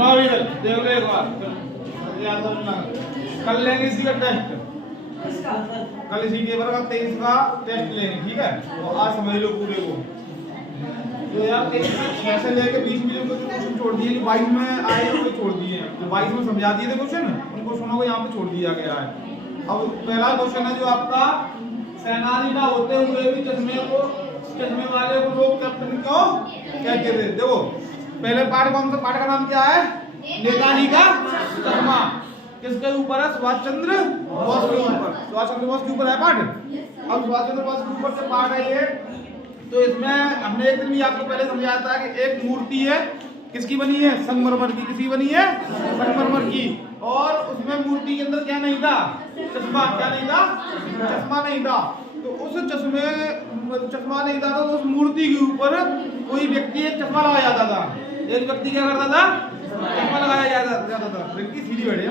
सुनाओ इधर, देख लो एक बार, याद रखना। कल लेंगे इसी का टेस्ट, कल इसी पेपर का 23 का टेस्ट लेंगे, ठीक है? तो आज समझ लो पूरे को। तो यार 23 में 6 से लेके 20 मिलियन को जो क्वेश्चन छोड़ दिए, जो 22 में आए वो छोड़ दिए हैं, जो 22 में समझा दिए थे क्वेश्चन, उन क्वेश्चनों को यहाँ पे छोड़ दिया गया है। अब पहला क्वेश्चन है जो आपका, सेनानी ना होते हुए भी चश्मे वाले को लोग कैप्टन क्यों कहते थे? देखो पहले पार्ट कौन सा, पार्ट का नाम क्या है? नेताजी का चश्मा। किसके ऊपर है? सुभाष चंद्र बोस के ऊपर। सुभाष चंद्र बोस के ऊपर है पार्ट। अब सुभाष चंद्र बोस के ऊपर से पार्ट है ये। तो इसमें हमने एक दिन भी आपको पहले समझाया था कि एक मूर्ति है, किसकी बनी है? संगमरमर की। किसकी बनी है? संगमरमर की। और उसमें मूर्ति के अंदर क्या नहीं था? चश्मा। क्या नहीं था? चश्मा नहीं था। तो उस चश्मा नहीं था, तो उस मूर्ति के ऊपर कोई व्यक्ति एक चश्मा लगाया जाता था। एक व्यक्ति क्या करता था? चश्मा लगाया जाता था। व्यक्ति सीधी बैठे,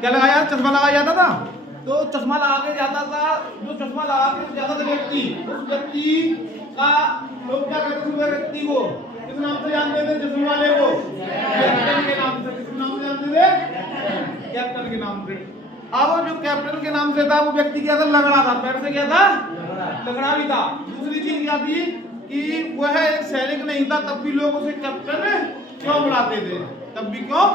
क्या लगाया? चश्मा लगाया जाता था। तो चश्मा लगा के जाता था, जो चश्मा लगा के जाता था व्यक्ति, उस व्यक्ति का लोग क्या कहते थे? व्यक्ति को किस नाम से जानते थे? चश्मे वाले को कैप्टन के नाम से। किस नाम से जानते थे? कैप्टन के नाम से। अब जो कैप्टन के नाम से था वो व्यक्ति क्या था? लंगड़ा था। पैर से क्या था? लंगड़ा भी था। दूसरी चीज क्या थी कि वह एक सैनिक नहीं था, तब भी लोग उसे कैप्टन क्यों बुलाते थे? तब भी क्यों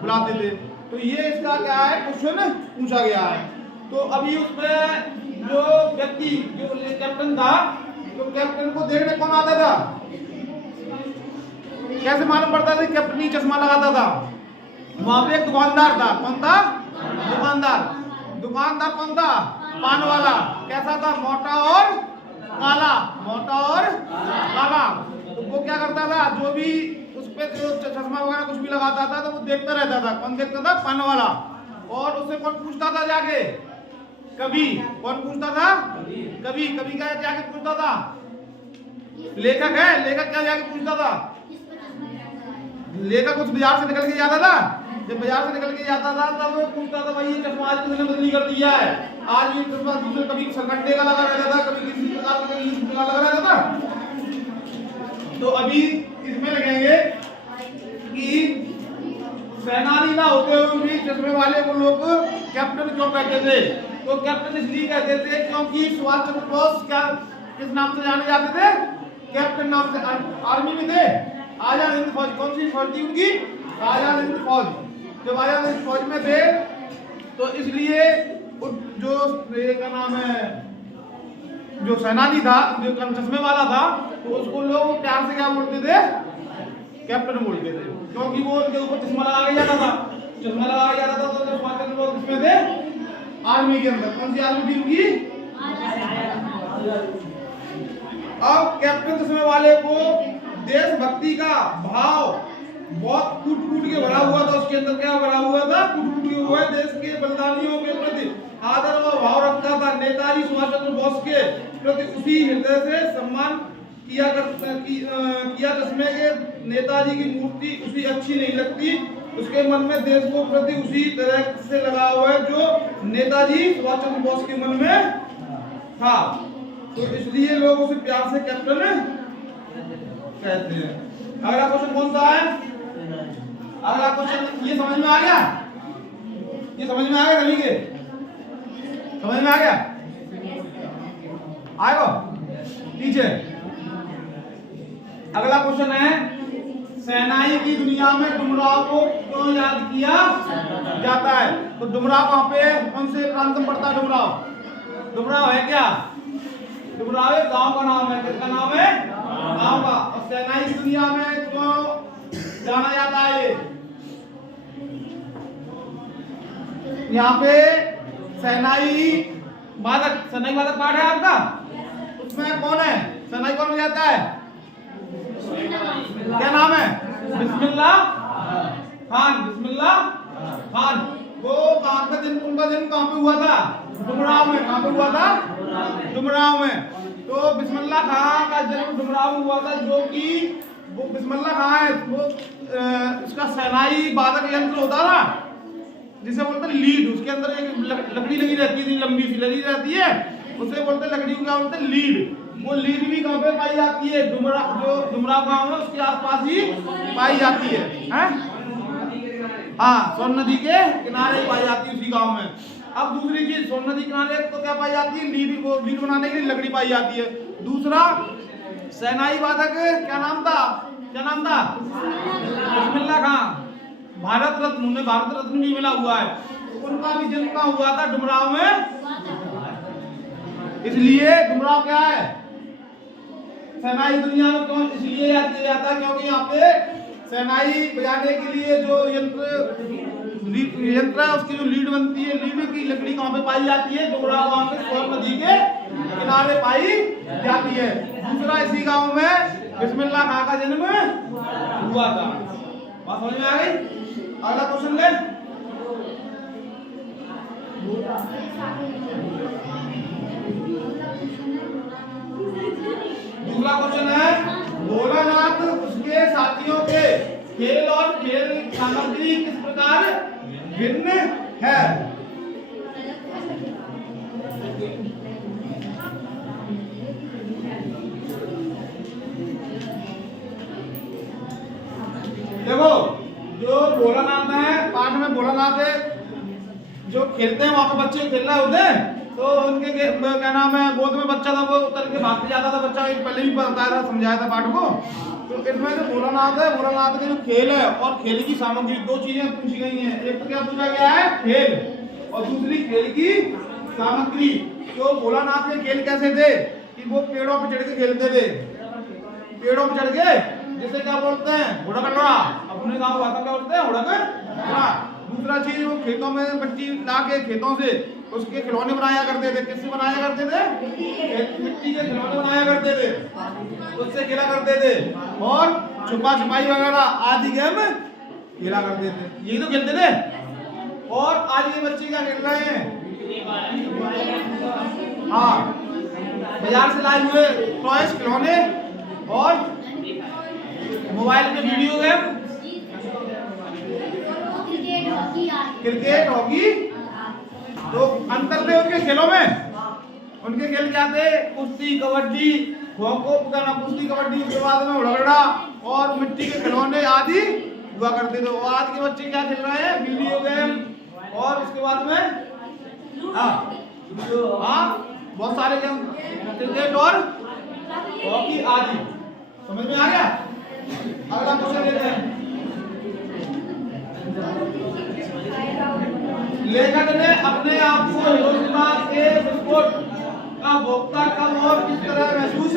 बुलाते थे? तो ये इसका क्या है? क्वेश्चन पूछा गया है। तो अभी उसमें जो व्यक्ति जो कैप्टन था, तो कैप्टन को देखने कौन आता था? कैसे मालूम पड़ता था कैप्टन ही चश्मा लगाता था? वहां पे एक दुकानदार था। कौन था? दुकानदार। दुकानदार कौन था? पान वाला। कैसा था? मोटा और काला। मोटा और काला। तो वो क्या करता था? जो भी उस पे जो चश्मा वगैरह कुछ भी लगाता था, तो वो देखता रहता था। कौन देखता था? पान वाला। और उससे कौन पूछता था जाके? कभी। कौन पूछता था? कभी। कभी क्या जाके पूछता था? लेखक है। लेखक क्या जाके पूछता था? लेखक उस बाजार से निकल के जाता था। जब बाजार से निकल के जाता था तब वो पूछता था, भाई ये चश्मा आज किसने बदली कर दिया है? आज ये चश्मा दूसरे कभी सरकंडे का लगा रहता था, कभी किसी प्रकार का, कभी किसी प्रकार लगा रहता था। तो अभी इसमें लगेंगे कि सेनानी ना होते हुए भी चश्मे वाले को लोग कैप्टन क्यों कहते थे? तो कैप्टन इसलिए कहते थे क्योंकि सुभाष चंद्र बोस क्या किस नाम से जाने जाते थे? कैप्टन नाम से। आर्मी में थे, आजाद हिंद फौज। कौन सी फौज थी उनकी? आजाद हिंद फौज। जब आजाद हिंद फौज में थे तो इसलिए जो ये का नाम है, जो सेनानी था, जो चश्मे वाला था, तो उसको लोग प्यार से क्या बोलते थे? कैप्टन बोलते थे, क्योंकि वो उनके ऊपर चश्मा लगा के जाता था। चश्मा लगाया जाता था। तो सुभाष चंद्र बोस उसमें थे आर्मी के अंदर। कौन सी आर्मी थी उनकी? अब कैप्टन चश्मे वाले को देशभक्ति का भाव बहुत कूट कूट के भरा हुआ था। उसके अंदर क्या भरा हुआ था? कूट कूट के हुआ देश के बलिदानियों के प्रति आदर व भाव रखता था। नेताजी सुभाष चंद्र बोस के प्रति उसी हृदय से सम्मान किया। चश्मे के नेताजी की मूर्ति उसी अच्छी नहीं लगती, उसके मन में देश को प्रति उसी तरह से लगा हुआ है जो नेताजी सुभाष चंद्र बोस के मन में था। तो इसलिए लोग उसे प्यार से कैप्टन कहते हैं। अगला क्वेश्चन कौन सा है? अगला क्वेश्चन ये समझ में आ गया? ये समझ में आ गया सभी के? समझ में आ गया? आएगा नीचे। अगला क्वेश्चन है, सेनाई की दुनिया में डुमराव को क्यों याद किया जाता है? तो डुमराव कहाँ पे, कौन से प्रांत में पड़ता है डुमराव? डुमराव है क्या? डुमराव एक गांव का नाम है। किसका नाम है? गांव का। और सेनाई की दुनिया में क्यों जाना जाता है? यहाँ पे सेनाई वादक पाठ है आपका, उसमें कौन है? सेनाई कौन बजाता है? क्या नाम है? बिस्मिल्लाह खान। बिस्मिल्लाह खान। वो कहाँ का जन्म, उनका जन्म कहाँ पे हुआ था? डुमराव में। कहाँ पे हुआ था? डुमराव में। तो बिस्मिल्लाह खान का जन्म डुमराव में हुआ था, जो कि वो बिस्मिल्लाह खान है, वो इसका सेनाई वादक यंत्र होता ना, जिसे बोलते हैं लीड। उसके अंदर एक लकड़ी लगी रहती है, लंबी सी लगी रहती है, उसे बोलते हैं, लकड़ी को क्या बोलते हैं? लीड। वो लीड भी कहाँ पे पाई जाती है? डुमराव गांव है उसके आसपास ही पाई जाती है, हैं? हाँ, सोन नदी के किनारे पाई जाती है उसी गांव में। अब दूसरी चीज, सोन नदी किनारे तो क्या पाई जाती है? लीड बनाने के लिए लकड़ी पाई जाती है। दूसरा, शहनाई वादक क्या नाम था? बिस्मिल्लाह खां, भारत रत्न, उन्हें भारत रत्न भी मिला हुआ है। उनका भी जन्म कहाँ हुआ था? डुमराव में। इसलिए डुमराव क्या है? शहनाई दुनिया में क्यों इसलिए याद किया जाता है क्योंकि यहाँ पे शहनाई बजाने के लिए जो यंत्र है उसकी जो लीड बनती है, लीड की लकड़ी कहाँ पे पाई जाती है? डुमराव गांव के सोन नदी के किनारे पाई जाती है। दूसरा, इसी गांव में बिस्मिल्लाह खां का जन्म हुआ था। बात समझ में आ गई? अगला क्वेश्चन ले। दूसरा क्वेश्चन है, भोलानाथ उसके साथियों के खेल और खेल सामग्री किस प्रकार भिन्न है? देखो, जो भोलानाथ है, पाठ में भोलानाथ है, जो खेलते हैं वहां पे बच्चे खेल रहे होते हैं, तो उनके क्या नाम है, गोद में बच्चा था, वो उतर के भागते जाता था बच्चा, पहले भी बताया था, समझाया था पाठ को। तो इसमें जो भोलानाथ है, भोलानाथ के जो खेल है और खेल की सामग्री, दो चीजें पूछी गई हैं। एक तो क्या पूछा गया है? खेल, और दूसरी खेल की सामग्री। तो भोलानाथ के खेल कैसे थे कि वो पेड़ों पे चढ़ के खेलते थे, पेड़ों पे चढ़ के, जिसे क्या बोलते हैं? हुड़कड़ा। अपने गांव भाषा क्या बोलते हैं? हुड़कड़ा। दूसरा चीज, वो खेतों में मिट्टी ला के खेतों से उसके खिलौने बनाया करते थे। किससे बनाया करते थे? मिट्टी के खिलौने बनाया करते थे, उससे खेला करते थे, और छुपा छुपाई वगैरह आदि गेम खेला करते थे। यही तो खेलते थे। और आज के बच्चे क्या खेल रहे हैं? हाँ, बाजार से लाए हुए टॉयज, खिलौने और मोबाइल पे वीडियो गेम, क्रिकेट, हॉकी। तो अंतर थे उनके खेलों में। उनके खेल क्या थे? कुश्ती, कबड्डी, खो-खो, कुश्ती, कबड्डी, उसके बाद में हुड़कड़ा और मिट्टी के खिलौने आदि हुआ करते थे। और आज के बच्चे क्या खेल रहे हैं? वीडियो गेम, और उसके बाद में बहुत सारे गेम, क्रिकेट और हॉकी आदि। समझ में आ गया? अगला क्वेश्चन लेते हैं। लेखक ने अपने आप को हिरोशिमा के विस्फोट का भोक्ता कब और किस तरह महसूस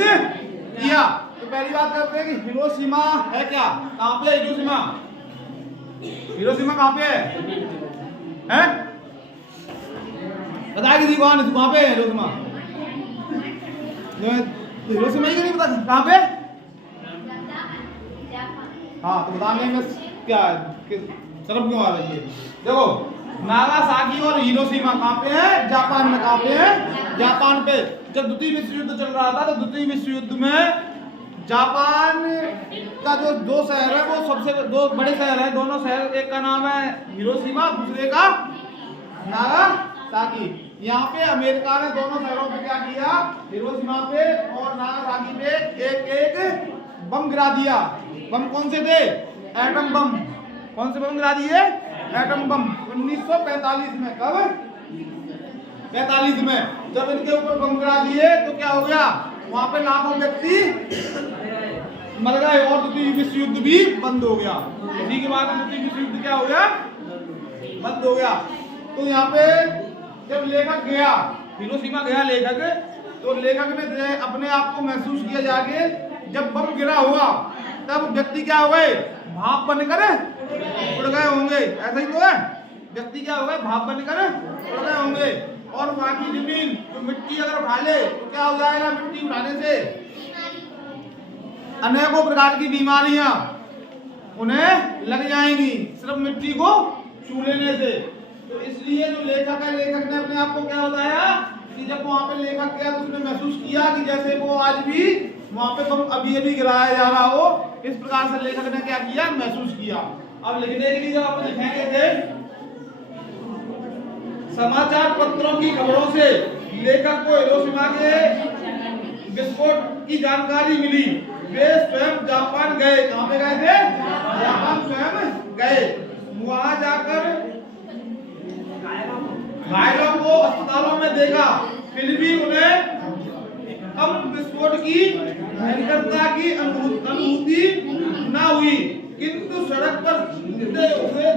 किया? तो पहली बात करते हैं कि हिरोशिमा है क्या? कहाँ पे हिरोशिमा? हिरोशिमा कहाँ पे है? बताएगी थी कौन? कहाँ पे है हिरोशिमा? हिरोशिमा ही नहीं पता कहाँ पे? हाँ, तो बताने में क्या शर्म क्यों आ रही है? देखो, नागासाकी और हिरोशिमा कहाँ पे है? जापान में। कहाँ पे है? जापान पे। जब द्वितीय विश्व युद्ध चल रहा था, तो द्वितीय विश्व युद्ध में जापान का जो दो शहर है, वो सबसे दो बड़े शहर है, दोनों शहर, एक का नाम है हिरोशिमा, दूसरे का नागासाकी। यहाँ पे अमेरिका ने दोनों शहरों पे क्या किया? हिरोशिमा पे और नागासाकी पे एक एक बम गिरा दिया। बम कौन से थे? Atom bomb. कौन से बम गिरा दिए? Atom bomb. 1945 में। कब? 45 में जब इनके ऊपर बम गिरा दिए तो क्या हो गया? वहां पे लाखों व्यक्ति मर गए और द्वितीय विश्व युद्ध भी बंद हो गया। इसी के बाद द्वितीय विश्व युद्ध क्या हो गया? बंद हो गया। तो यहाँ पे जब लेखक गया, हिरोशिमा गया लेखक, तो लेखक ने अपने आप को महसूस किया जाके, जब बम गिरा हुआ तब व्यक्ति क्या हो गए? भाप बनकर उड़ गए होंगे। ऐसा ही तो है, व्यक्ति क्या हो गए? भाप बनकर उड़ गए होंगे। और वहां की जमीन जो मिट्टी अगर उठा ले तो क्या हो जाएगा? मिट्टी उठाने से अनेकों प्रकार की बीमारियां उन्हें लग जाएंगी, सिर्फ मिट्टी को छू लेने से। तो इसलिए जो लेखक है, लेखक ने अपने आप को क्या बताया कि जब वहां पे लेखक गया तो उसने महसूस किया कि जैसे वो आज भी वहां पे बम अभी अभी गिराया जा रहा हो। इस प्रकार से लेखक ने क्या किया? महसूस किया। अब लिखने के लिए जब आप लिखेंगे थे, समाचार पत्रों की खबरों से लेखक को हिरोशिमा के विस्फोट की जानकारी मिली, वे स्वयं जापान गए। कहाँ पे गए थे? जापान स्वयं गए। वहां जाकर घायलों को अस्पतालों में देखा, फिर भी उन्हें कम विस्फोट की भयंकरता की अनुभूति न हुई। किंतु सड़क पर घूमते हुए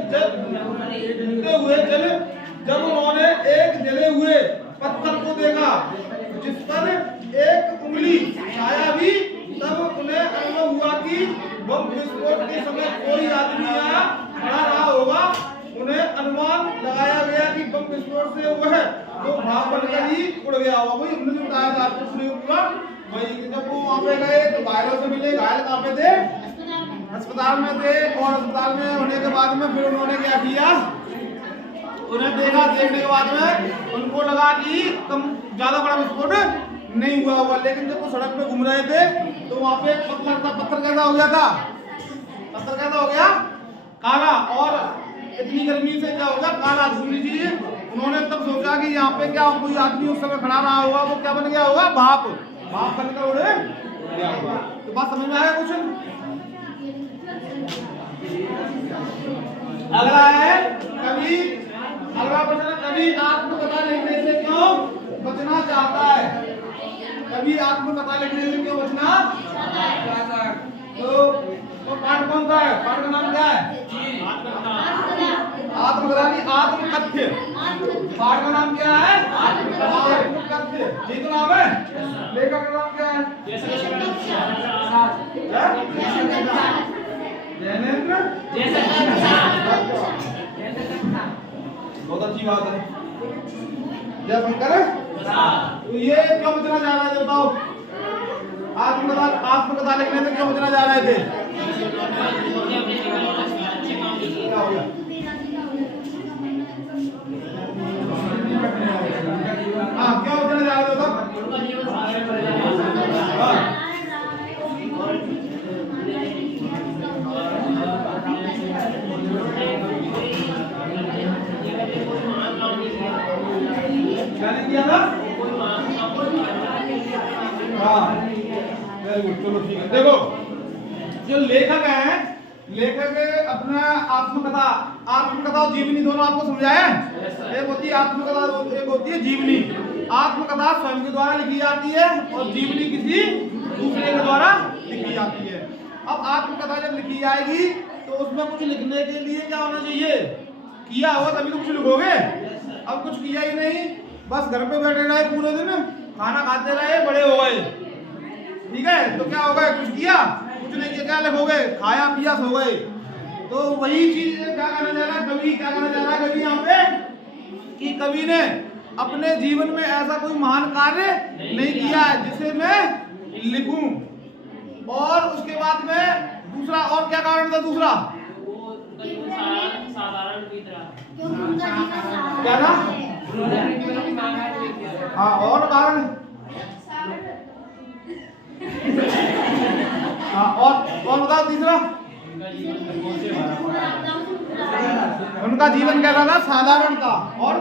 जब उन्होंने एक जले हुए पत्थर को देखा जिस पर एक उंगली छाया भी, तब उन्हें अनुभव हुआ कि बम विस्फोट के समय कोई आदमी यहाँ खड़ा रहा होगा। उन्हें अनुमान लगाया गया कि बम विस्फोट से वह तो भाप बनकर ही उड़ गया होगा। वही हमने बताया था आपको पूरा वही, जब वो वहाँ पे गए तो घायलों से मिले। घायल कहाँ पे थे? अस्पताल में थे। और अस्पताल में होने के बाद में फिर उन्होंने क्या किया, उन्हें देखा, देखने के बाद में उनको लगा कि कम ज्यादा बड़ा विस्फोट नहीं हुआ होगा। लेकिन जब वो सड़क पे घूम रहे थे तो वहाँ पे पत्थर था। पत्थर कैसा हो गया था? पत्थर कैसा हो गया? काला। और इतनी गर्मी से क्या होगा, काला धूल लीजिए। उन्होंने तब सोचा कि यहाँ पे क्या कोई आदमी उस समय खड़ा रहा होगा, वो क्या बन गया होगा? भाप बनकर उड़े गया होगा। तो बात समझ में आया कुछ? अगला है कवि, अगला प्रश्न, कवि आत्मकथा लिखने से क्यों बचना चाहता है? कवि आत्मकथा लिखने से क्यों बचना चाहता है? तो पाठ कौन सा है? पाठ का नाम क्या है? आत्मकथा की आत्मकथ्य। पाठ का नाम क्या है? आत्मकथ्य। ये तो नाम है। लेखक का नाम क्या है? जैनेन्द्र। बहुत अच्छी बात है। जयशंकर। तो ये क्यों बचना चाह रहे थे बताओ? आत्मकथा लिखने से क्यों बचना चाह रहे थे? क्या हो गया? हाँ, क्या बचना चाह रहे थे तब? क्या नहीं किया था? हाँ, वेरी गुड। चलो ठीक है। देखो, जो लेखक है, लेखक अपना आत्मकथा और जीवनी दोनों आपको समझाया है। एक होती है आत्मकथा, एक होती है जीवनी। आत्मकथा स्वयं के द्वारा लिखी जाती है और जीवनी किसी दूसरे के द्वारा लिखी जाती है। अब आत्मकथा जब लिखी जाएगी तो उसमें कुछ लिखने के लिए क्या होना चाहिए? किया होगा तभी तो कुछ लिखोगे। अब कुछ किया ही नहीं, बस घर पे बैठे रहे पूरे दिन, खाना खाते रहे, बड़े हो गए, ठीक है, तो क्या होगा? कुछ किया? कुछ नहीं किया, क्या लिखोगे? खाया पिया सो गए। तो वही चीज क्या कहना चाह रहा है कवि? क्या कहना चाह रहा है कवि यहाँ पे? कि कवि ने अपने जीवन में ऐसा कोई महान कार्य नहीं किया है जिसे मैं लिखूं। और उसके बाद में दूसरा और क्या कारण था? दूसरा क्या था? हाँ, और कारण? हाँ, और बताओ तीसरा? उनका जीवन कैसा था? साधारण था। और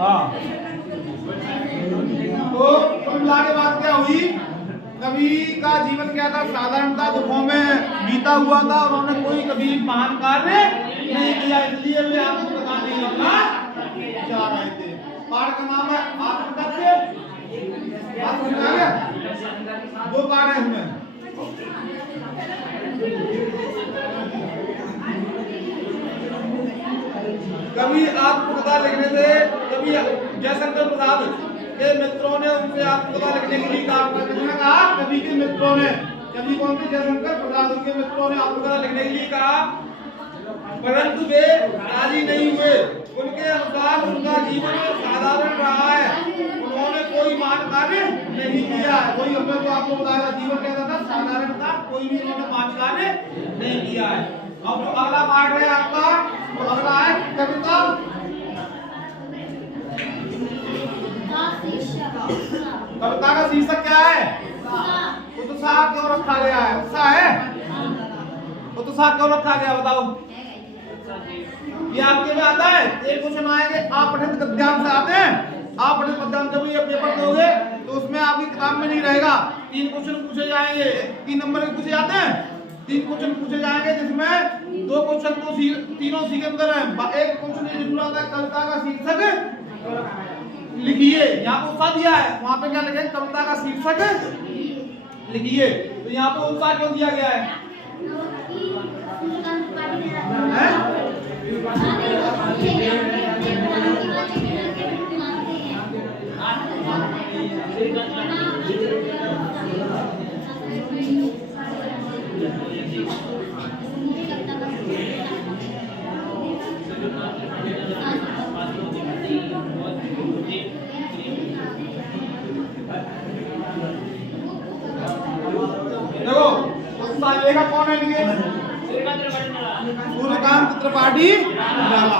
हाँ, तो कुल मिला के बात क्या हुई? कवि का जीवन क्या था? साधारण था, दुखों में बीता हुआ था। उन्होंने कोई कभी महान कार्य नहीं किया, इसलिए वे आत्मकथा नहीं लिखना चाह रहे थे। पाठ का नाम है आत्मकथ्य। बात समझ आ गया? दो पाठ है इसमें। कभी आत्मकथा लिखने से कभी जयशंकर प्रसाद के मित्रों ने उनसे आत्मकथा लिखने के लिए कहा। कवि के मित्रों ने, कवि कौन थे? जयशंकर प्रसाद। उनके मित्रों ने आत्मकथा लिखने के लिए कहा, परंतु वे राजी नहीं हुए। उनके अनुसार उनका जीवन साधारण रहा है, उन्होंने कोई महान कार्य नहीं किया। कोई हमने तो आपको बताया जीवन कैसा था? साधारण था, कोई भी उन्होंने महान कार्य नहीं किया है। अब जो अगला पार्ट है आपका, तो अगला है कविता। कविता का शीर्षक क्या है? उत्साह क्यों रखा गया है? उत्साह है? उत्साह क्यों रखा गया बताओ? ये आपके में आता है? एक क्वेश्चन आएंगे, आप पठित गद्यांश से आते हैं आप बड़े मतदान जब ये पेपर दोगे तो उसमें आपकी किताब में नहीं रहेगा। 3 क्वेश्चन पूछे जाएंगे, 3 नंबर के पूछे जाते हैं। 3 क्वेश्चन पूछे जाएंगे जिसमें 2 क्वेश्चन तो तीनों सी के अंदर है। एक क्वेश्चन ये जुड़ा था कविता का शीर्षक लिखिए। यहाँ पे उत्साह दिया है, वहाँ पे क्या लिखे कविता का शीर्षक लिखिए। तो यहाँ पे उत्साह क्यों दिया गया है? देखो उत्साह लेखा कौन है? सूर्यकांत त्रिपाठी निराला।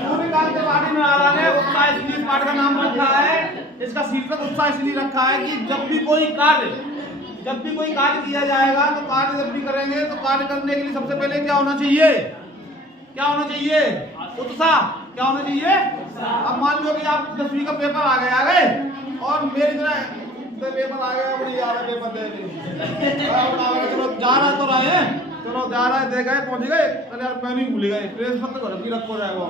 सूर्यकांत त्रिपाठी निराला ने उत्साह इसलिए पाठ का नाम रखा है, इसका शीर्षक उत्साह इसलिए रखा है कि जब भी कोई कार्य किया जाएगा तो कार्य जब भी करेंगे तो कार्य करने के लिए सबसे पहले क्या होना चाहिए? क्या होना चाहिए? उत्साह। क्या होना चाहिए? अब मान लो कि आप 10वीं का पेपर आ गए और मेरी तरह पेपर आ गया, मुझे यार पेपर दे चलो जा रहा तो रहे हैं, चलो जा रहा है, दे गए पहुंच गए, अरे यार मैं नहीं भूल गए, प्रेस मत घर की रखो जाएगा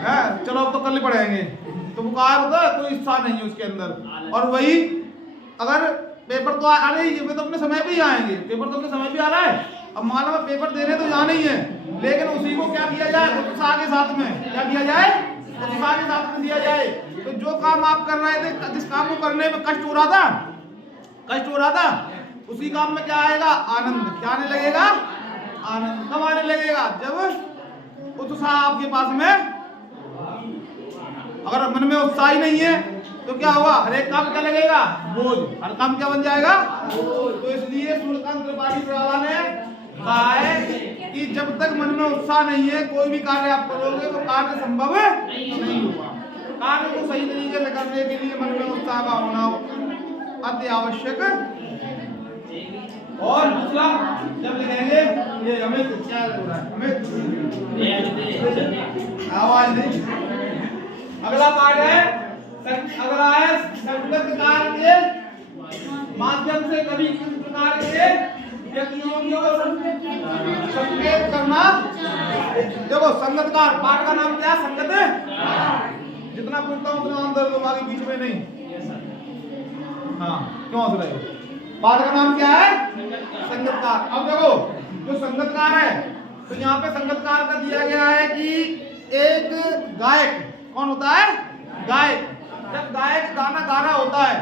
है, चलो अब तो कल ही पढ़ेंगे। तो वो कहा होता है कोई उत्साह नहीं है उसके अंदर। और वही अगर पेपर तो आ रही है तो अपने समय पे ही आएंगे, पेपर तो अपने समय पे आ रहा है। अब मान लो पेपर दे रहे तो जाना ही है, लेकिन उसी को क्या किया जाए? उत्साह के साथ में क्या किया जाए? उत्साह के साथ में दिया जाए। तो जो काम आप कर रहे थे, जिस काम को करने में कष्ट हो रहा था, उसी काम में क्या आएगा? आनंद। क्या आने लगेगा? आनंद। कब आने लगेगा? जब उत्साह आपके पास में, अगर मन में उत्साह ही नहीं है तो क्या हुआ? हर एक काम क्या लगेगा? बोझ। हर काम क्या बन जाएगा? तो इसलिए सूर्यकांत त्रिपाठी निराला ने कहा है कि जब तक मन में उत्साह नहीं है कोई भी कार्य आप करोगे वो कार्य संभव नहीं होगा। कार्य को सही तरीके से करने के लिए मन में उत्साह का होना अति आवश्यक। और दूसरा जब लिखेंगे ये हमें क्या हो रहा है, हमें आवाज नहीं। अगला पार्ट है संगत कार्य के माध्यम से कभी किस प्रकार के व्यक्तियों को संकेत करना। देखो संगतकार पाठ का नाम क्या? संगत। जितना पूछता हूँ उतना अंदर लोग आगे बीच में नहीं। हाँ क्यों हंस रहे हो? पाठ का नाम क्या है? संगतकार। अब देखो जो संगतकार है तो यहाँ पे संगतकार का दिया गया है कि एक गायक कौन होता है? गायक। जब गायक गाना गा रहा होता है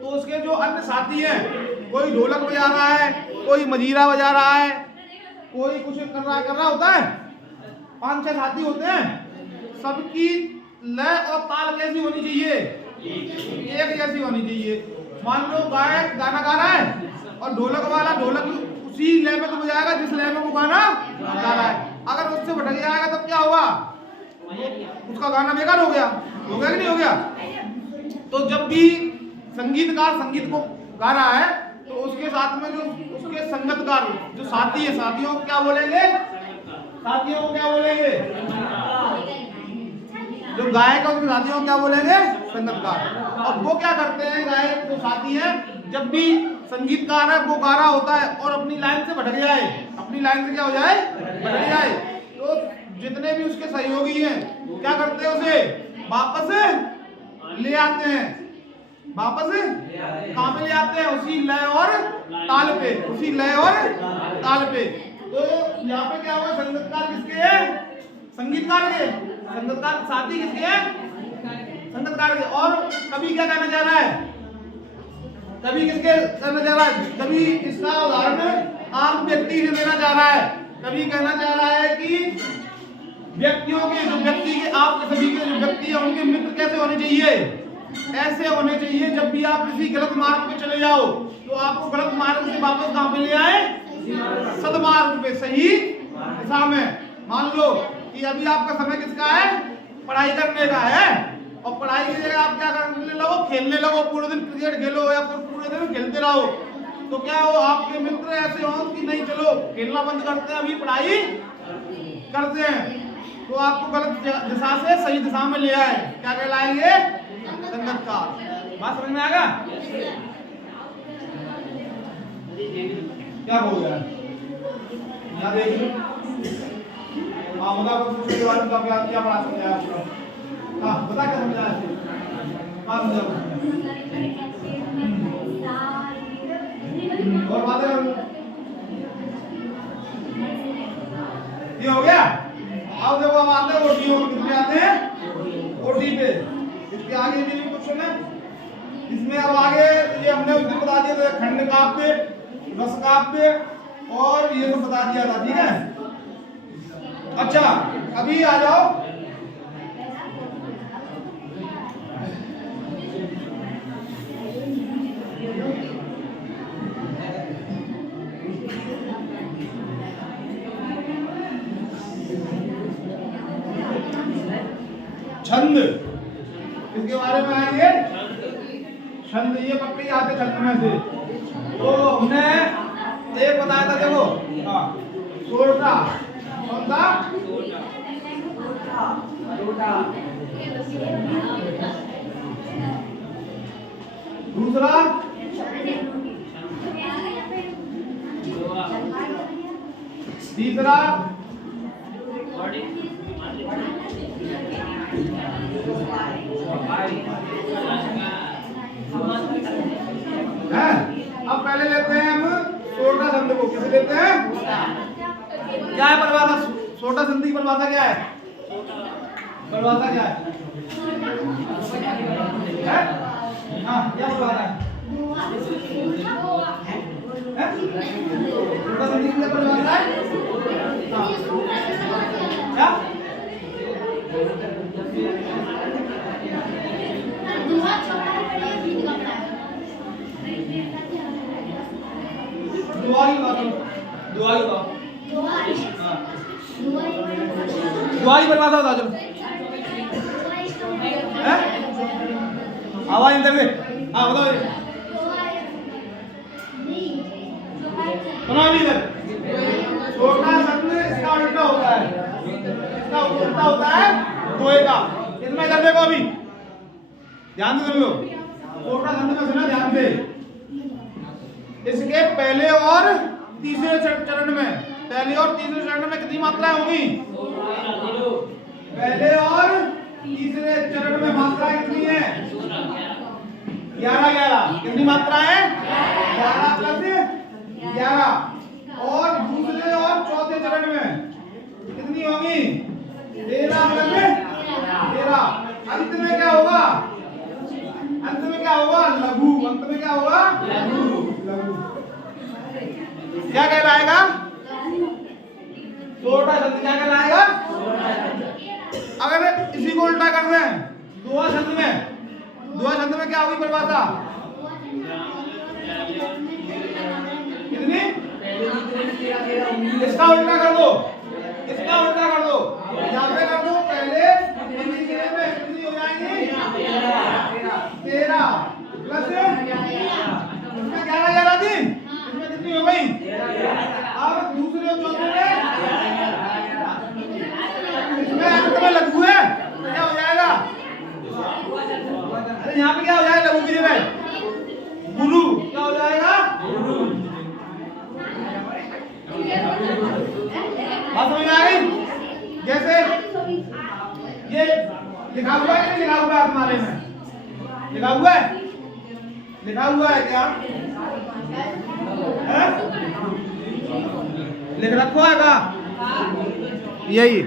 तो उसके जो अन्य साथी हैं, कोई ढोलक बजा रहा है, कोई मजीरा बजा रहा है, कोई कुछ कर रहा होता है, 5-6 साथी होते हैं, सबकी लय और ताल कैसी होनी चाहिए? एक जैसी होनी चाहिए। मान लो गायक गाना गा रहा है और ढोलक वाला ढोलक उसी लय में तो बजाएगा जिस लय में वो गाना गा रहा है। अगर उससे भटक जाएगा तब क्या हुआ? उसका गाना बेकार हो गया कि नहीं हो गया? तो जब भी संगीतकार संगीत को गा रहा है तो उसके साथ में जो उसके संगतकार जो साथी है, साथियों को क्या बोलेंगे? साथियों को क्या बोलेंगे? जो गायक है उसके साथियों को क्या बोलेंगे? संगतकार। अब वो क्या करते हैं? गायक जो साथी है जब भी संगीतकार है वो गा रहा होता है और अपनी लाइन से भटक जाए, अपनी लाइन से क्या हो जाए? भटक जाए, तो जितने भी उसके सहयोगी हैं क्या करते हैं? उसे वापस ले आते हैं। वापस कहाँ पे ले आते हैं? उसी लय और ताल पे, उसी लय और ताल पे। तो यहाँ पे क्या हुआ? संगीतकार किसके हैं? संगीतकार के। संगीतकार साथी किसके हैं? संगीतकार के। और कभी क्या कहना चाह रहा है? कभी किसके कहना चाह रहा है? कभी इसका उदाहरण आम व्यक्ति से देना चाह रहा है। कभी कहना चाह रहा है कि व्यक्तियों के जो व्यक्ति के आप सभी के जो व्यक्ति है उनके मित्र कैसे होने चाहिए? ऐसे होने चाहिए जब भी आप किसी गलत मार्ग पे चले जाओ तो आपको गलत मार्ग से वापस कहाँ पे ले आए? सदमार्ग पे, सही दिशा में। मान लो कि अभी आपका समय किसका है? पढ़ाई करने का है, और पढ़ाई की जगह आप क्या करने लगो? खेलने लगो। पूरे दिन क्रिकेट खेलो या फिर पूरे दिन खेलते रहो, तो क्या हो? आपके मित्र ऐसे हो कि नहीं चलो खेलना बंद करते हैं, अभी पढ़ाई करते हैं। तो आपको गलत दिशा से सही दिशा में ले आए, क्या कहलाएंगे? संगतकार। बात समझ में आ गया? क्या हो गया यहाँ देख लो। हाँ बता के बाद का क्या पढ़ा समझाया आपको? हाँ बता क्या समझाया? हाँ समझा और बातें ये हो गया। अब देखो हम आते हैं ओटी, किसमें आते हैं? ओटी पे। इसके आगे भी क्वेश्चन है इसमें। अब आगे ये हमने उस दिन बता दिया था खंड काव्य, रस काव्य और ये तो बता दिया था, ठीक है। अच्छा अभी आ जाओ छंद, इसके बारे में आएंगे। छंद ये पक्के आते छंद में से। तो हमने एक बताया था, देखो हाँ सोटा, कौन सा? दूसरा तीसरा है। अब पहले लेते हैं हम सोटा संधि को। किसे लेते हैं? क्या है परिभाषा? सोटा संधि की परिभाषा क्या है? परिभाषा क्या है? हाँ क्या परिभाषा है? सोटा संधि की परिभाषा है क्या? दुआई परिभाषा बता चलो। आवाज इधर से। हाँ बताओ इधर। छोटा शब्द इसका उल्टा होता है, इसका उल्टा होता है दोए का। इसमें कर देखो अभी ध्यान से सुन लो। छोटा शब्द में सुना ध्यान से। इसके पहले और तीसरे चरण में, पहले और तीसरे चरण में कितनी मात्राएं होंगी? पहले और तीसरे चरण में मात्राएं कितनी है? 11 कितनी मात्राएं? 11 प्लस 11। और दूसरे और चौथे चरण में कितनी होगी? 13 प्लस 13। अंत में क्या होगा? अंत में क्या होगा? लघु। अंत में क्या होगा? लघु। क्या कहलाएगा? छोटा शब्द क्या कहलाएगा? अगर इसी को उल्टा कर दें दुआ शब्द में, दुआ शब्द में क्या होगी परिभाषा? कितनी? इसका उल्टा कर दो, इसका उल्टा कर दो, यहाँ पे कर दो। पहले तीसरे में कितनी हो जाएंगी? 13 प्लस इसमें 11 थी, इसमें कितनी हो गई? अब दूसरे और चौथे में इसमें अंत में लघु है, क्या हो जाएगा? अरे यहाँ पे क्या हो जाएगा? लघु की जगह गुरु। क्या हो जाएगा? बात समझ में आ गई? जैसे ये लिखा हुआ है कि लिखा हुआ है तुम्हारे में? लिखा हुआ है? लिखा हुआ है क्या? लिख रखा है का? यही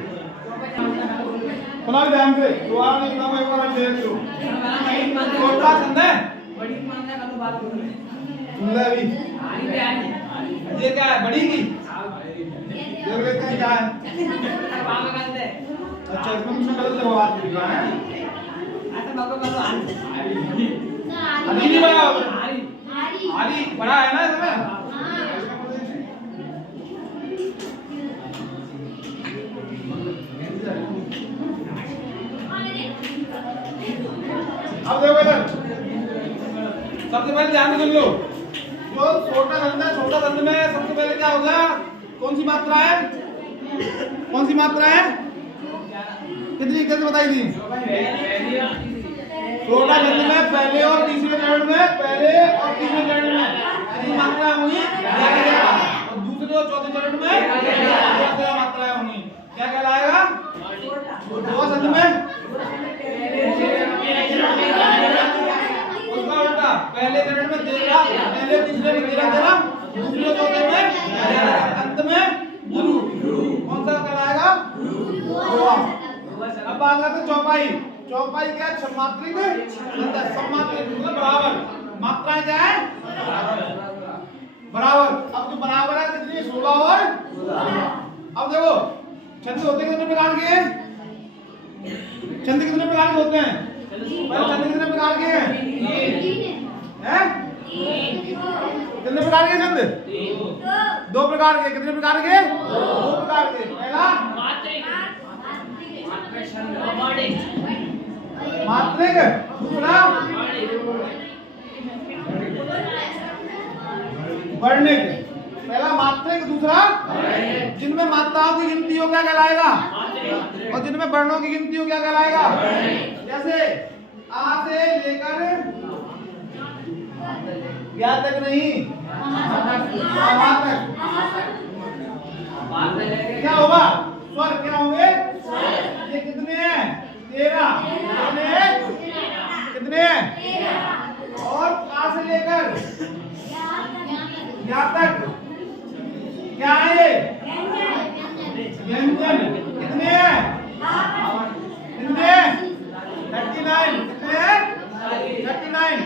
सुना ध्यान से, दोबारा नहीं सुना, एक बार देख लो। छोटा छंद है, सुन ले अभी। ये क्या है? बड़ी की देख लेते हैं क्या है। अच्छा इसमें कुछ गलत जवाब दिया है। अभी नहीं बड़ा, आली बड़ा है ना इसमें। अब देखो इधर, सबसे पहले ध्यान से सुन लो। जो छोटा दंड है, छोटा दंड में सबसे पहले क्या होगा? कौन सी मात्रा है? कौन सी मात्रा है? कितनी कैसे बताई थी? छोटा छंद में पहले और तीसरे चरण में, पहले और तीसरे चरण में कितनी मात्राएं होंगी? 11 और दूसरे और चौथे चरण में 11 मात्राएं होंगी। क्या कहलाएगा? दो छंद में उसका उल्टा, पहले चरण में 13, पहले तीसरे में 13, दूसरे चौथे में 11, अंत में गुरु। कौन सा कहलाएगा? अब बात करते हैं चौपाई। चौपाई क्या है? मात्रिक समात्रिक मतलब बराबर। मात्राएं क्या है? बराबर। अब जो बराबर है कितनी? 16 और 16। अब देखो छंद होते कितने प्रकार के हैं? छंद कितने प्रकार के होते हैं? छंद कितने प्रकार के हैं? कितने प्रकार के छंद? 2 प्रकार के। कितने प्रकार के? 2 प्रकार के। पहला मात्रिक, दूसरा वर्णिक। पहला मात्रिक, दूसरा जिनमें मात्राओं की गिनती हो क्या कहलाएगा? और जिनमें वर्णों की गिनती हो क्या कहलाएगा? जैसे आ से लेकर या तक नहीं, क्या होगा? स्वर क्या होंगे? ये कितने हैं? 13। कितने हैं? और आ से लेकर या तक क्या है? ये व्यंजन। कितने हैं? कितने? 39। कितने हैं? 39।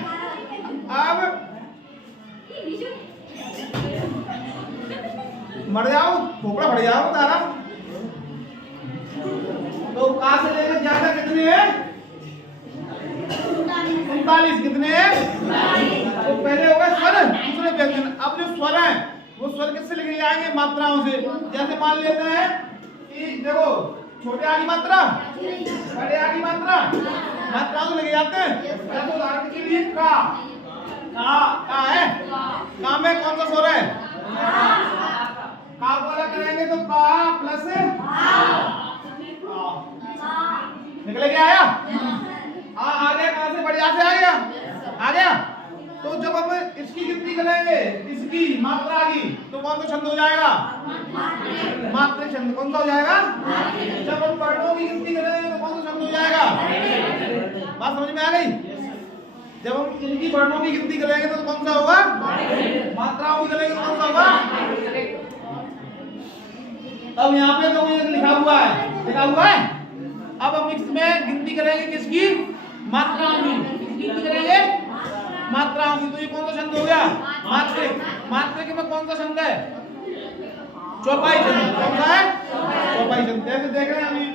अब मर जाओ, खोपड़ा फट जाओ तारा। तो का से लेकर ज्यादा कितने हैं? 39। कितने हैं? तो पहले होगा स्वर, दूसरे व्यंजन। अब जो स्वर है वो स्वर किससे लिखे जाएंगे? मात्राओं से। जैसे मान लेते हैं कि देखो छोटे आ की मात्रा, बड़े आ की मात्रा, मात्राओं से लिखे जाते हैं। जैसे उदाहरण के लिए का है, का में कौन सा स्वर है? का को अलग करेंगे तो का प्लस निकले क्या आया? आ गया। कहां से? बड़े आ से आ गया। आ गया। तो जब हम इसकी गिनती करेंगे, इसकी मात्रा की, तो कौन सा छंद हो जाएगा? मात्रिक छंद। कौन सा हो जाएगा? जब हम वर्णों की गिनती करेंगे तो कौन सा छंद हो जाएगा? बात समझ में आ गई? जब हम इनकी वर्णों की गिनती करेंगे तो कौन सा होगा? मात्राओं की करेंगे तो कौन सा होगा? अब यहाँ पे तो ये लिखा हुआ है। अब हम इसमें गिनती करेंगे किसकी? मात्राओं की। गिनती करेंगे मात्राओं की। तो ये कौन सा छंद हो गया? मात्रिक। मात्रिक में कौन सा छंद है? चौपाई छंद। कौन सा है? चौपाई छंद। जैसे देख रहे हैं अभी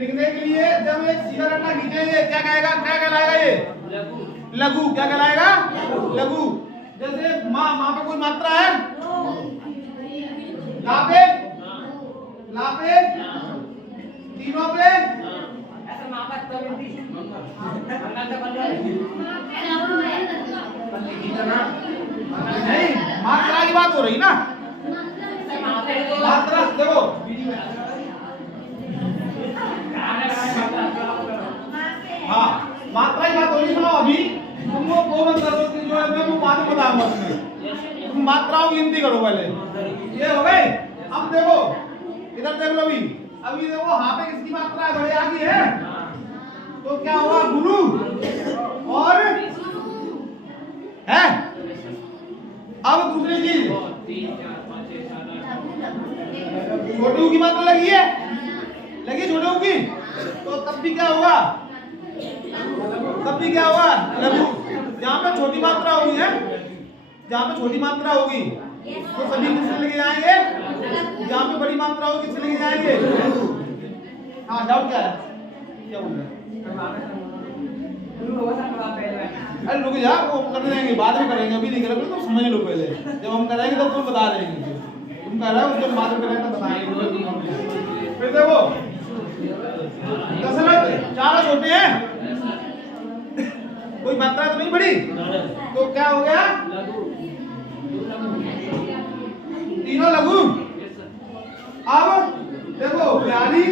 लिखने के लिए जब एक सीधा रट्टा खींचेंगे क्या कहेगा? क्या कहलाएगा? ये लघु। क्या कहलाएगा? लघु। जैसे माँ पे कोई मात्रा है? ला पे, तीनों पे, नहीं मात्रा की बात हो रही ना। मात्रा देखो हाँ मात्रा की बात हो रही। सुनो अभी तुमको वो मत करो जो है मैं वो बाद में बताऊंगा तुम्हें। तुम मात्राओं की गिनती करो पहले। ये हो गई। अब देखो इधर देख लो। अभी देखो यहाँ पे किसकी मात्रा बड़े आ गई है? तो क्या हुआ? गुरु और है। अब दूसरी चीज छोटे ऊ की मात्रा लगी है, लगी छोटे ऊ की। तो तब भी क्या होगा? लघु। जहाँ पे छोटी मात्रा होगी है, जहाँ पे छोटी मात्रा होगी तो सभी किससे लेके जाएंगे? जहाँ पे बड़ी मात्रा होगी किससे लेके जाएंगे? हाँ डाउट क्या है? क्या बोल रहे हैं? अरे रुक जा, वो कर देंगे, बाद में करेंगे, अभी नहीं करेंगे। तो समझ लो पहले, जब हम कराएंगे तो तुम बता देंगे। तुम कह रहे हो उसके बाद में करेंगे तो बताएंगे। फिर देखो दशरथ चारों छोटे हैं, कोई मात्रा तो नहीं बड़ी, तो क्या हो गया? तीनों लघु। अब देखो प्यारी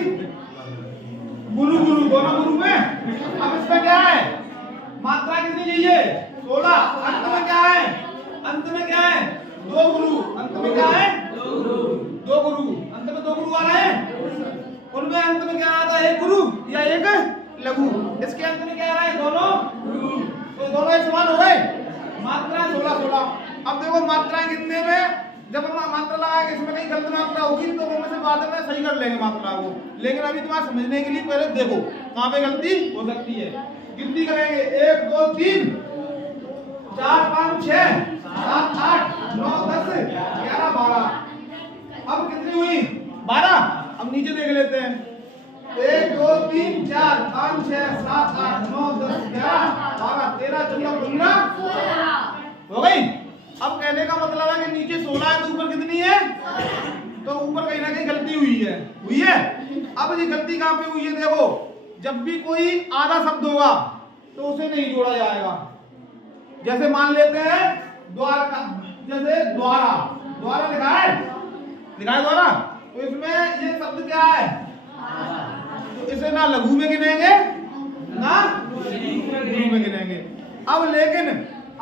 लघु। इसके अंत में क्या आ रहा है? दोनों, तो दोनों एक समान हो गए। मात्रा 16। अब देखो मात्राएं कितने में, जब हम मात्रा लगाएंगे इसमें कहीं गलत मात्रा होगी तो वो से बाद में सही कर लेंगे मात्रा को, लेकिन अभी तुम्हारे समझने के लिए पहले देखो कहाँ पे गलती हो सकती है। गिनती करेंगे 1 2 3 4 5 6 7 8 9 10 11 12। अब कितनी हुई? 12। अब नीचे देख लेते हैं 1 2 3 4 5 6 7 8 9 10 11 12 13 14 15 हो गई। अब कहने का मतलब है कि नीचे 16 है तो ऊपर कितनी है? तो ऊपर कहीं ना कहीं गलती हुई है। अब ये गलती कहाँ पे हुई है? देखो जब भी कोई आधा शब्द होगा तो उसे नहीं जोड़ा जाएगा। जैसे मान लेते हैं द्वार का, जैसे द्वारा लिखा है द्वारा, तो इसमें ये शब्द क्या है? तो इसे ना लघु में गिनेंगे ना गुरु में गिनेंगे। अब लेकिन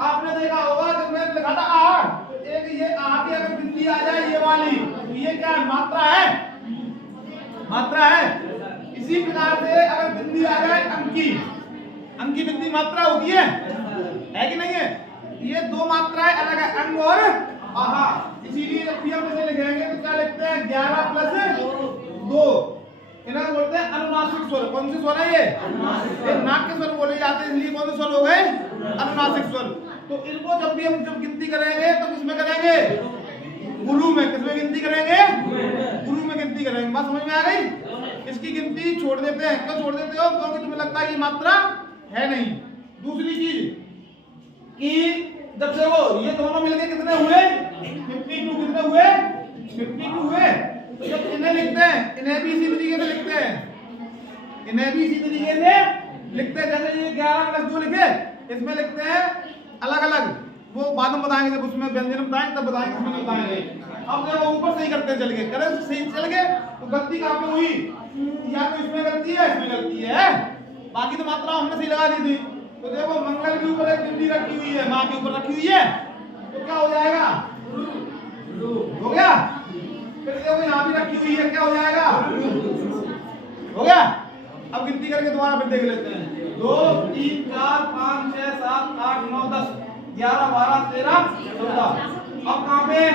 आपने देखा होगा जब मैं लिखा था आ, तो एक ये आ की अगर बिंदी आ जाए ये वाली, तो ये क्या है? मात्रा है। इसी प्रकार से अगर बिंदी आ जाए अंकी बिंदी मात्रा होती है कि नहीं है? ये दो मात्राएं अलग है, अंग और आहा। इसीलिए जब भी हम इसे लिखेंगे तो क्या लिखते हैं? 11 + 2। इन्हें बोलते हैं अनुनासिक स्वर। कौन से स्वर है ये नाक के स्वर बोले जाते हैं, इसलिए कौन से स्वर हो गए? अनुनासिक स्वर। तो इनको जब भी हम गिनती करेंगे तो किसमें करेंगे? गुरु में। किसमें गिनती करेंगे? गुरु में गिनती करेंगे। बात समझ में आ गई? इसकी गिनती छोड़ देते हैं। क्यों छोड़ देते हो? क्योंकि तुम्हें लगता है ये मात्रा है नहीं। दूसरी चीज कि जब से वो ये दोनों मिलके कितने हुए? 52। कितने हुए? 52 हुए। तो जब इन्हें लिखते हैं, इन्हें भी इसी तरीके से लिखते हैं, जैसे ये 11 + 2 लिखे, इसमें लिखते हैं अलग अलग। वो बाद में बताएंगे, जब उसमें व्यंजन बताएंगे तब बताएंगे, इसमें नहीं बताएंगे। अब देखो ऊपर सही करते चल गए, करे सही चल गए तो गलती कहाँ पे हुई? या तो इसमें गलती है, इसमें गलती है। बाकी तो मात्रा हमने सही लगा दी थी। तो देखो मंगल के ऊपर एक बिंदी रखी हुई है, माँ के ऊपर रखी हुई है, तो क्या हो जाएगा? हो गया। फिर देखो यहाँ भी रखी हुई है, क्या हो जाएगा? हो गया। अब गिनती करके दोबारा फिर देख लेते हैं। 2 3 4 5 6 7 8 9 10 11 12 13 14। अब कहाँ पे है?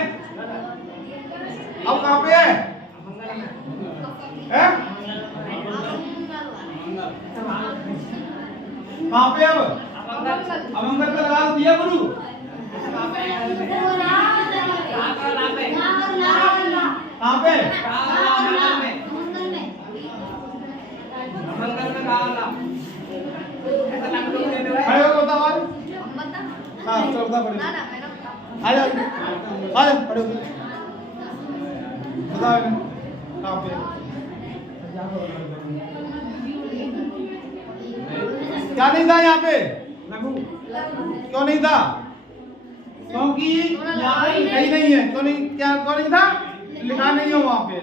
कहाँ पे अब? अमंगल पे लगा दिया गुरु। कहाँ पे? खड़े हो बता बात। हाँ चलो बता खड़े। आ जाओ खड़े हो। बताओ कहाँ पे? क्या नहीं था यहाँ पे? क्यों नहीं था? क्योंकि यहाँ पे कहीं नहीं है। क्यों नहीं था? लिखा नहीं है वहाँ पे।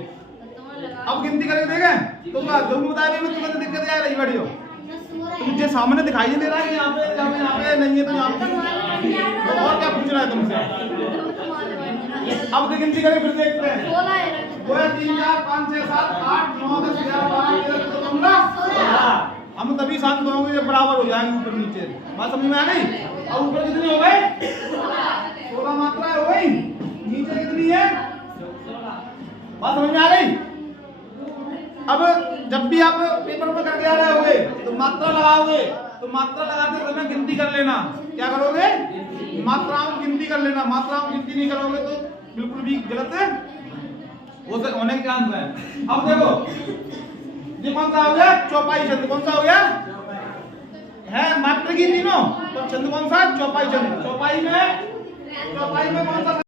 अब गिनती करके देखें तो जो भी बताया तुम्हें दिक्कत क्या रही बड़ी हो? तुझे सामने दिखाई नहीं दे रहा है कि यहाँ पे नहीं है, तो यहाँ पे तो और क्या पूछ रहा है तुमसे? अब गिनती करके फिर देखते हैं। 2 3 4 5 6 7 8 9 10 11 12 13 14 15। हम तभी शांत होंगे जब बराबर हो जाएंगे ऊपर नीचे। बात समझ में आ गई? अब ऊपर कितनी हो गई? 16 मात्रा हो गई। नीचे कितनी है? बात समझ में आ गई? अब जब भी आप पेपर में करके आ रहे होगे तो मात्रा लगाओगे, तो मात्रा लगाते समय गिनती कर लेना। क्या करोगे? मात्राओं की गिनती कर लेना। मात्राओं की गिनती नहीं करोगे तो बिल्कुल भी गलत है होने के चांस है। अब देखो ये कौन सा हो गया? चौपाई छंद। कौन सा हो गया? है मात्र की तीनों, तो छंद कौन सा? चौपाई छंद। चौपाई में कौन सा